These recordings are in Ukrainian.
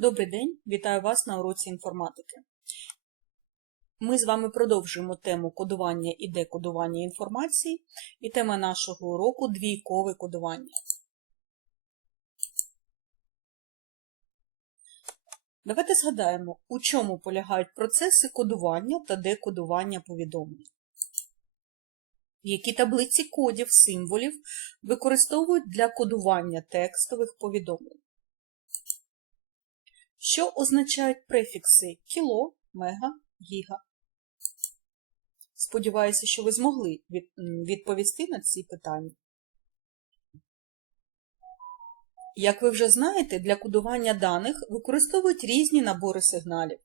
Добрий день, вітаю вас на уроці інформатики. Ми з вами продовжуємо тему кодування і декодування інформації, і тема нашого уроку двійкове кодування. Давайте згадаємо, у чому полягають процеси кодування та декодування повідомлень. Які таблиці кодів, символів використовують для кодування текстових повідомлень? Що означають префікси кіло, мега, гіга? Сподіваюся, що ви змогли від- відповісти на ці питання. Як ви вже знаєте, для кодування даних використовують різні набори сигналів.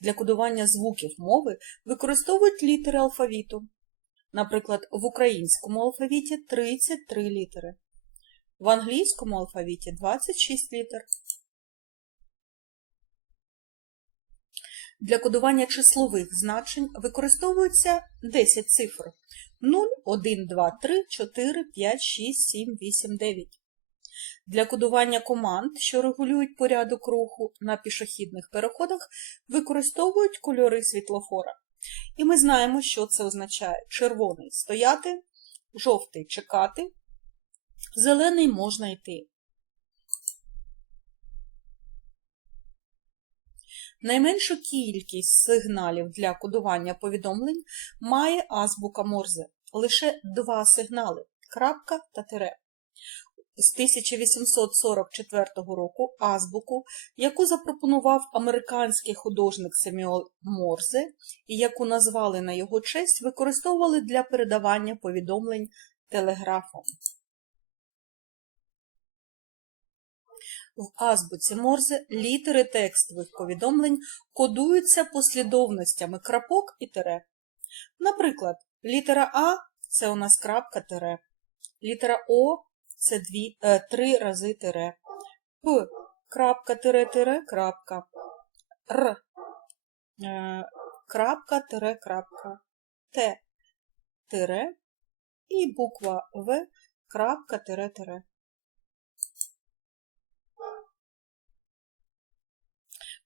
Для кодування звуків мови використовують літери алфавіту. Наприклад, в українському алфавіті 33 літери, в англійському алфавіті 26 літер. Для кодування числових значень використовується 10 цифр 0, 1, 2, 3, 4, 5, 6, 7, 8, 9. Для кодування команд, що регулюють порядок руху на пішохідних переходах, використовують кольори світлофора. І ми знаємо, що це означає. Червоний стояти, жовтий чекати, зелений можна йти. Найменшу кількість сигналів для кодування повідомлень має азбука Морзе. Лише два сигнали крапка та тире. З 1844 року азбуку, яку запропонував американський художник Семюел Морзе і яку назвали на його честь, використовували для передавання повідомлень телеграфом. В азбуці Морзе літери текстових повідомлень кодуються послідовностями крапок і тире. Наприклад, літера А це у нас крапка тире, літера О це дві, е, три рази тире, П крапка тире тире крапка, Р е, крапка тире крапка, Т тире. І буква В крапка тире тире.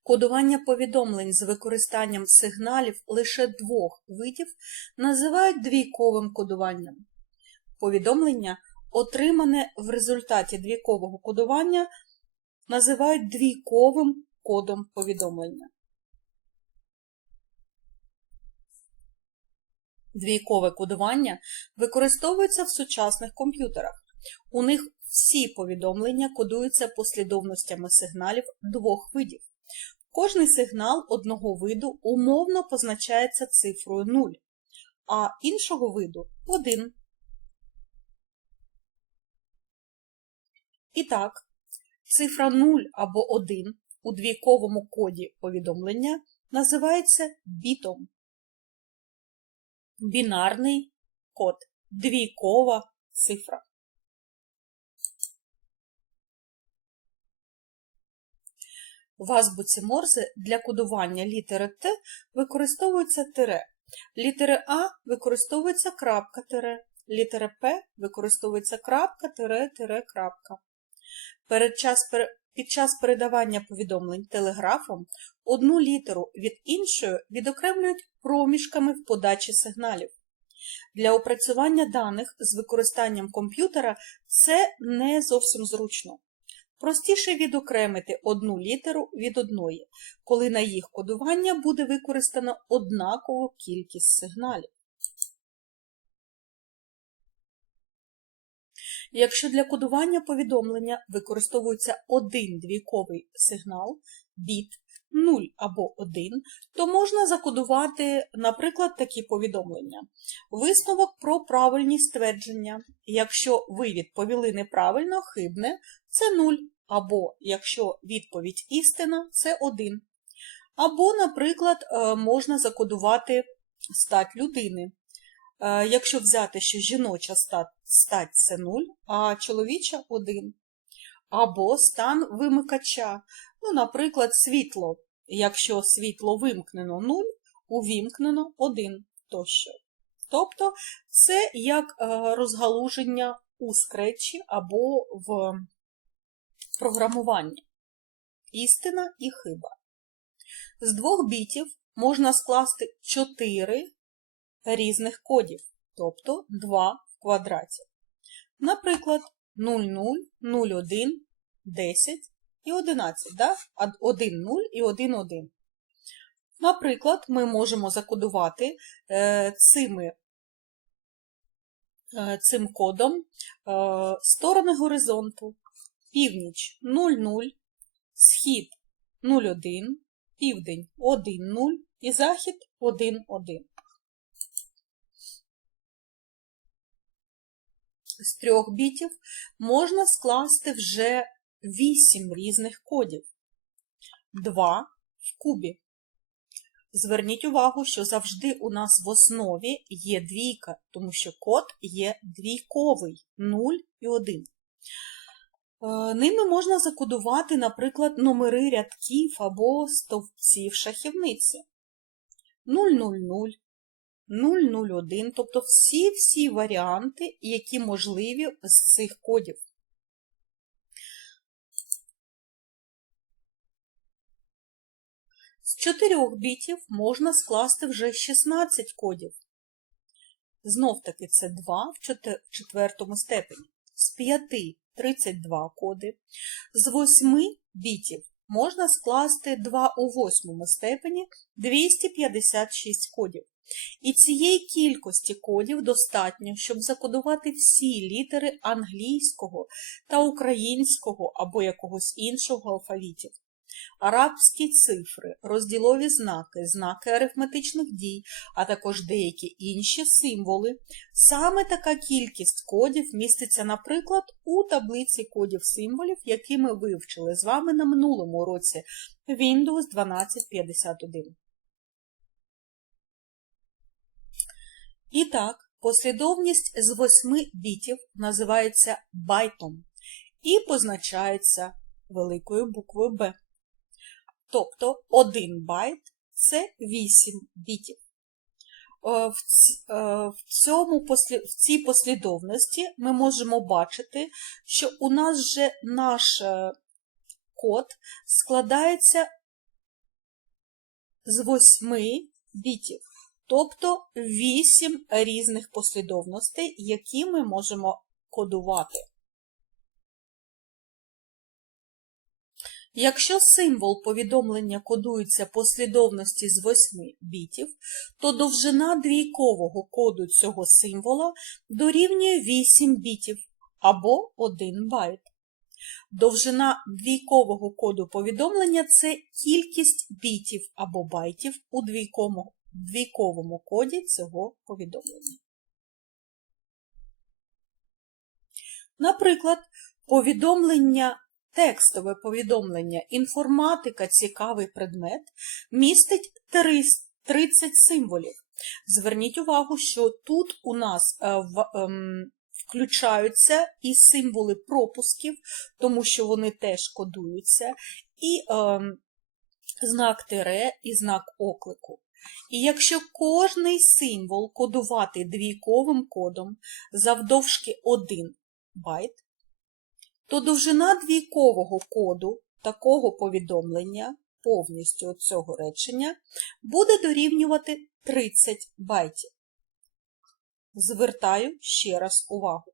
Кодування повідомлень з використанням сигналів лише двох видів називають двійковим кодуванням. Повідомлення, отримане в результаті двійкового кодування, називають двійковим кодом повідомлення. Двійкове кодування використовується в сучасних комп'ютерах. У них всі повідомлення кодуються послідовностями сигналів двох видів. Кожний сигнал одного виду умовно позначається цифрою 0, а іншого виду 1. І так, цифра 0 або 1 у двійковому коді повідомлення називається бітом. Бінарний код двійкова цифра. В азбуці Морзе для кодування літери Т використовується тире. Літери А використовується крапка тире, літера П використовується крапка тире тире крапка. Перед час, під час передавання повідомлень телеграфом одну літеру від іншої відокремлюють проміжками в подачі сигналів. Для опрацювання даних з використанням комп'ютера це не зовсім зручно. Простіше відокремити одну літеру від одної, коли на їх кодування буде використано однакова кількість сигналів. Якщо для кодування повідомлення використовується один двійковий сигнал, біт 0 або 1, то можна закодувати, наприклад, такі повідомлення. Висновок про правильність твердження. Якщо ви відповіли неправильно, хибне це 0, або якщо відповідь істина, це 1. Або, наприклад, е, можна закодувати стать людини. Е, Якщо взяти, що жіноча стать, стать це 0, а чоловіча 1. Або стан вимикача. Ну, наприклад, світло. Якщо світло вимкнено 0, увімкнено 1 тощо. Тобто це як е, розгалуження у скретчі або в програмуванні. істина і хиба. З двох бітів можна скласти 4 різних кодів, тобто 2 в квадраті. Наприклад, 00, 01, 10 і 11, да? 1, 0 і 1, 1. Наприклад, ми можемо закодувати е, цими, е, цим кодом е, сторони горизонту. Північ 00, схід 01, південь 1,0 і захід 1,1. З трьох бітів можна скласти вже 8 різних кодів. 2 в кубі. Зверніть увагу, що завжди у нас в основі є двійка, тому що код є двійковий 0 і 1. Е, Ними можна закодувати, наприклад, номери рядків або стовпців шахівниці. 000, 001, тобто всі-всі варіанти, які можливі з цих кодів. З 4 бітів можна скласти вже 16 кодів. Знов таки це 2 в четвертому степені. З 5 32 коди. З 8 бітів можна скласти 2 у восьмому степені 256 кодів. І цієї кількості кодів достатньо, щоб закодувати всі літери англійського та українського або якогось іншого алфавітів. Арабські цифри, розділові знаки, знаки арифметичних дій, а також деякі інші символи. Саме така кількість кодів міститься, наприклад, у таблиці кодів символів, які ми вивчили з вами на минулому уроці Windows 1251. І так, послідовність з 8 бітів називається байтом і позначається великою буквою Б. Тобто 1 байт це 8 бітів. Е, в, цьому, в цій послідовності ми можемо бачити, що у нас вже наш е, код складається з 8 бітів. Тобто 8 різних послідовностей, які ми можемо кодувати. Якщо символ повідомлення кодується послідовності з 8 бітів, то довжина двійкового коду цього символа дорівнює 8 бітів або 1 байт. Довжина двійкового коду повідомлення це кількість бітів або байтів у двійковому, двійковому коді цього повідомлення. Наприклад, повідомлення Текстове повідомлення інформатика цікавий предмет містить 30 символів. Зверніть увагу, що тут у нас е, в, ем, включаються і символи пропусків, тому що вони теж кодуються, і ем, знак тире, і знак оклику. І якщо кожний символ кодувати двійковим кодом завдовжки 1 байт, то довжина двійкового коду такого повідомлення повністю цього речення буде дорівнювати 30 байтів. Звертаю ще раз увагу.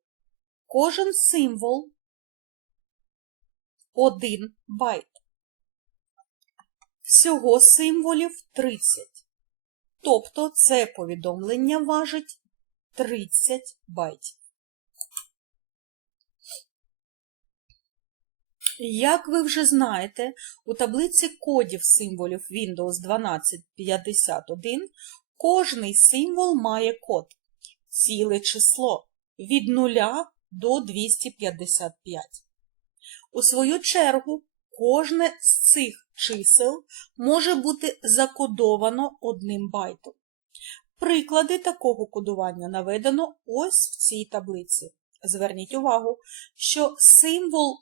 Кожен символ 1 байт. Всього символів 30. Тобто це повідомлення важить 30 байтів. Як ви вже знаєте, у таблиці кодів символів Windows 1251 кожний символ має код, ціле число від 0 до 255. У свою чергу, кожне з цих чисел може бути закодовано одним байтом. Приклади такого кодування наведено ось в цій таблиці. Зверніть увагу, що символ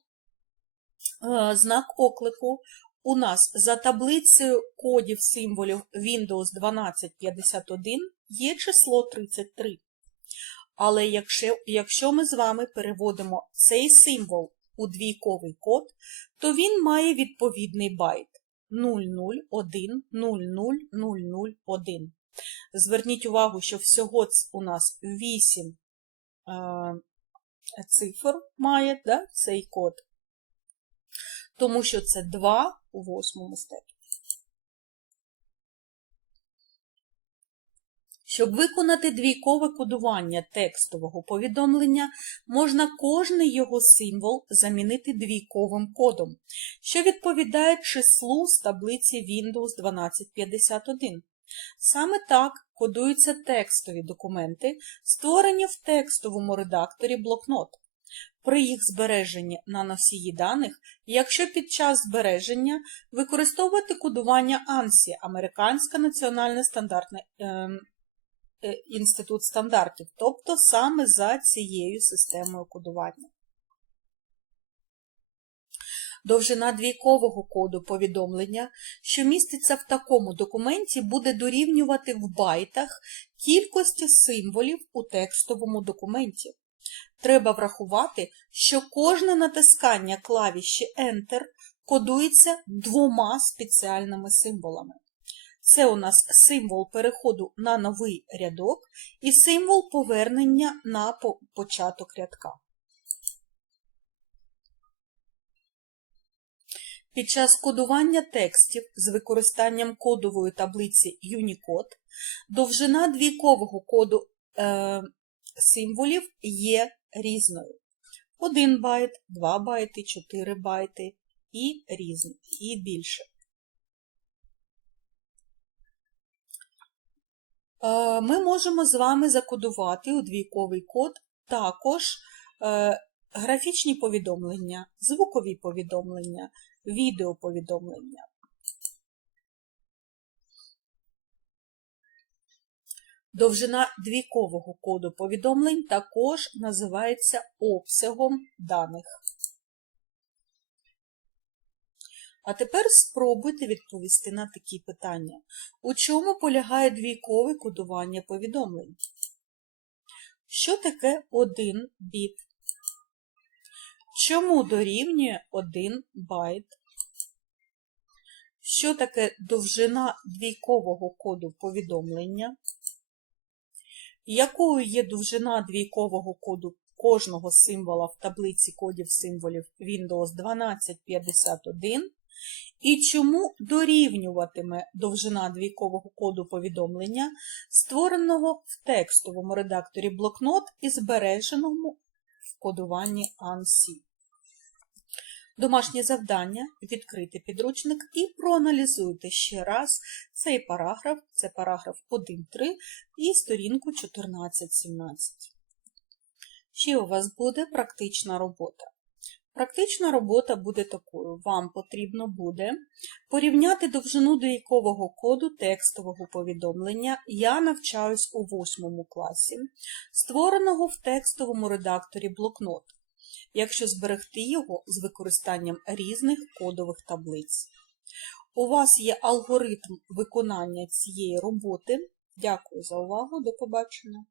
Е, знак оклику у нас за таблицею кодів символів Windows 1251 є число 33. Але якщо, якщо ми з вами переводимо цей символ у двійковий код, то він має відповідний байт 001 00001. Зверніть увагу, що всього у нас 8 е, цифр має да, цей код, тому що це 2 у восьмому степені. Щоб виконати двійкове кодування текстового повідомлення, можна кожний його символ замінити двійковим кодом, що відповідає числу з таблиці Windows 1251. Саме так кодуються текстові документи, створені в текстовому редакторі блокнот. При їх збереженні на носії даних, якщо під час збереження використовувати кодування ANSI – Американська національна стандартна е, інститут стандартів, тобто саме за цією системою кодування. Довжина двійкового коду повідомлення, що міститься в такому документі, буде дорівнювати в байтах кількості символів у текстовому документі. Треба врахувати, що кожне натискання клавіші Enter кодується двома спеціальними символами. Це у нас символ переходу на новий рядок і символ повернення на початок рядка. Під час кодування текстів з використанням кодової таблиці Unicode довжина двійкового коду е, символів є різною. 1 байт, 2 байти, 4 байти і різні, і більше. Е, Ми можемо з вами закодувати у двійковий код також е, графічні повідомлення, звукові повідомлення, відеоповідомлення. Довжина двійкового коду повідомлень також називається обсягом даних. А тепер спробуйте відповісти на такі питання. У чому полягає двійкове кодування повідомлень? Що таке один біт? Чому дорівнює 1 байт? Що таке довжина двійкового коду повідомлення? Якою є довжина двійкового коду кожного символа в таблиці кодів символів Windows 1251? І чому дорівнюватиме довжина двійкового коду повідомлення, створеного в текстовому редакторі блокнот і збереженому в кодуванні ANSI? Домашнє завдання – відкрити підручник і проаналізуйте ще раз цей параграф, це параграф 1.3 і сторінку 14.17. Ще у вас буде практична робота. Практична робота буде такою. Вам потрібно буде порівняти довжину двійкового коду текстового повідомлення «Я навчаюсь у 8 класі», створеного в текстовому редакторі блокнот, якщо зберегти його з використанням різних кодових таблиць. У вас є алгоритм виконання цієї роботи. Дякую за увагу. До побачення.